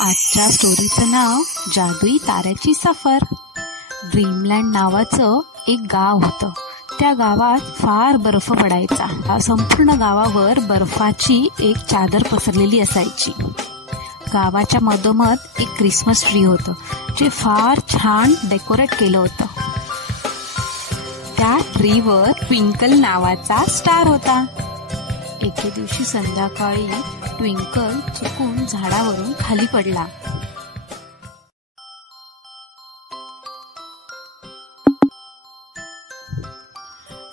आजच्या स्टोरीचं नाव जादुई ताऱ्याची सफर. ड्रीमलँड नावाचं एक गाव होतं. त्या गावात फार बर्फ पडायचा. संपूर्ण गावावर बर्फाची एक चादर पसरलेली असायची. गावाच्या मधोमध एक क्रिसमस ट्री होतं जे फार छान डेकोरेट केलं होतं. त्या ट्रीवर ट्विंकल नावाचा स्टार होता. एके दिवशी संध्याकाळी ट्विंकल चुकून झाडावरून खाली पडला.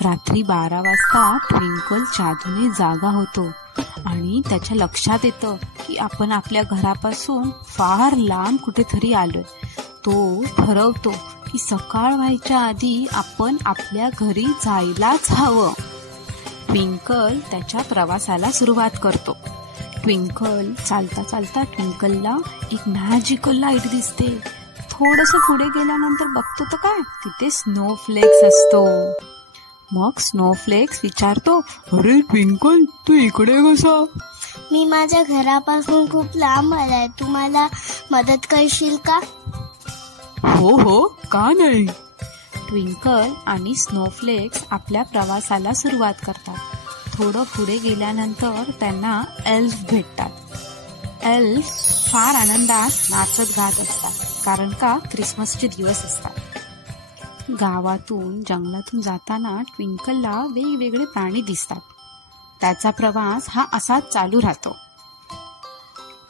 रात्री 12 वाजता ट्विंकल जादूने जागा होतो आणि त्याच्या लक्षात येतं की आपण आपल्या घरापासून फार लांब कुठेतरी आलोय. तो ठरवतो की सकाळ व्हायच्या आधी आपण आपल्या घरी जायलाच हवं. ट्विंकल त्याच्या प्रवासाला सुरुवात करतो. ट्विंकल चालता चालता ट्विंकलला एक मॅजिकल लाईट दिसते. थोडंसं पुढे गेल्यानंतर बघतो तर काय, तिथे स्नोफ्लेक्स असतो. मग स्नोफ्लेक्स विचारतो, अरे ट्विंकल, तू इकडे कसा? मी माझ्या घरापासून खूप लांब आलाय, तू मला मदत करशील का? हो, का नाही. ट्विंकल आणि स्नोफ्लेक्स आपल्या प्रवासाला सुरुवात करतात. थोडं पुढे गेल्यानंतर त्यांना एल्फ भेटतात. एल्फ फार आनंदात नाचत गात असतात, कारण का क्रिसमसचे दिवस असतात. गावातून जंगलातून जाताना ट्विंकलला वेगवेगळे प्राणी दिसतात. त्याचा प्रवास हा असाच चालू राहतो.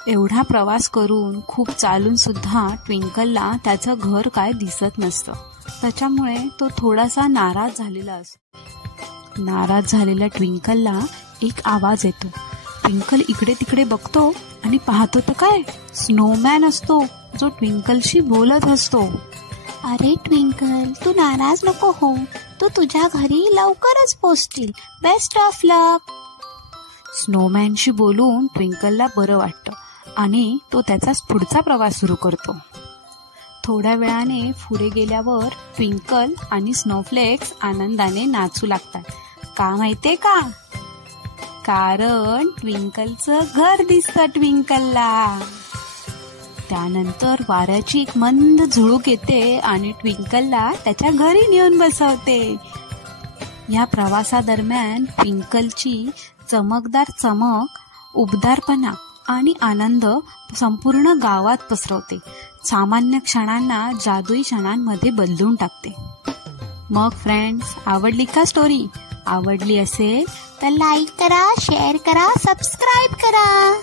एवढा प्रवास करून खूप चालून सुद्धा ट्विंकलला त्याचं घर काय दिसत नसतं. त्याच्यामुळे तो थोडासा नाराज झालेला असतो. नाराज झालेल्या ट्विंकलला एक आवाज येतो. ट्विंकल इकडे तिकडे बघतो आणि पाहतो तर काय, स्नोमॅन असतो जो ट्विंकलशी बोलत असतो. अरे ट्विंकल, तू नाराज नको हो, तू तुझ्या घरी लवकरच पोहोचतील. बेस्ट ऑफ लक. स्नोमॅनशी बोलून ट्विंकलला बरं वाटतं आणि तो त्याचा पुढचा प्रवास सुरू करतो. थोड्या वेळाने पुढे गेल्यावर ट्विंकल आणि स्नोफ्लेक्स आनंदाने नाचू लागतात. का माहितीये का? कारण ट्विंकलचं घर दिसतं ट्विंकलला. त्यानंतर वाऱ्याची एक मंद झुळूक येते आणि ट्विंकलला त्याच्या घरी नेऊन बसवते. या प्रवासादरम्यान ट्विंकलची चमकदार चमक, उबदारपणा आणि आनंद संपूर्ण गावात पसरवते. सामान्य क्षणांना जादुई क्षणांमध्ये बदलून टाकते. मग फ्रेंड्स, आवडली का स्टोरी? आवडली असेल तर लाईक करा, शेअर करा, सबस्क्राईब करा.